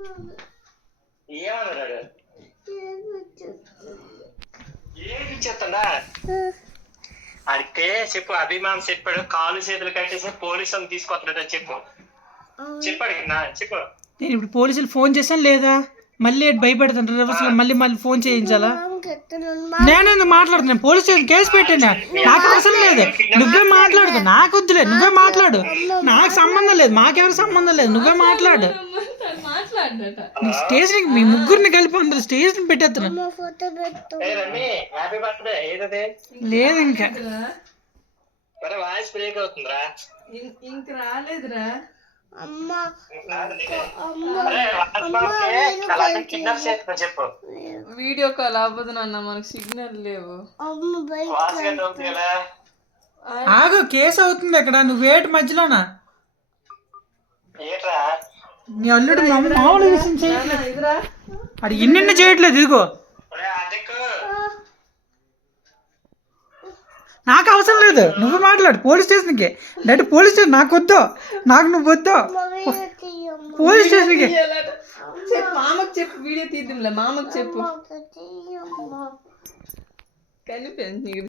ఏమన్నాడు? ఏమి ఇచ్చేస్తుందా? అడిగితే చెప్పు. అభిమానం చెప్పాడు, కాలు చేతులు కట్టేసి పోలీసులు తీసుకొస్తాడని చెప్పు. చెప్పాడు చెప్పు. నేను ఇప్పుడు పోలీసులు ఫోన్ చేశాను లేదా? మళ్ళీ భయపెడతాను అసలు. మళ్ళీ ఫోన్ చేయించాలా? నేను మాట్లాడుతున్నాను. పోలీస్ స్టేషన్ కేసు పెట్టాను. నాకు అవసరం లేదు. నువ్వే మాట్లాడు. నాకు వద్దులే. నువ్వే మాట్లాడు. నాకు సంబంధం లేదు. మాకెవరు సంబంధం లేదు. నువ్వే మాట్లాడు. స్టేషన్ మీ ముగ్గురిని కలిపి అందరు స్టేషన్ పెట్టేస్తున్నా. లేదు ఇంకా వాయిస్ బ్రేక్ అవుతుందిరా. ఇంక రాలేదురా. చెప్పు. వీడియో కాల్ అవ్వదు నాన్న, మనకు సిగ్నల్ లేవు. ఆగు, కేసు అవుతుంది అక్కడ. నువ్వేటి మధ్యలోనా? నీ అల్లుడు మామూలు విషయం చేయట్లేదు. అది ఎన్నెన్న చేయట్లేదు. ఇదిగో నాకు అవసరం లేదు. నువ్వు మాట్లాడు పోలీస్ స్టేషన్కి. Direct police station. నాకు వద్దు. నాకు నువ్వు వద్దు. పోలీస్ స్టేషన్కి మామకు చెప్పు. వీడియో తీద్దాంలే. మామకు చెప్పు. కనిపించింది.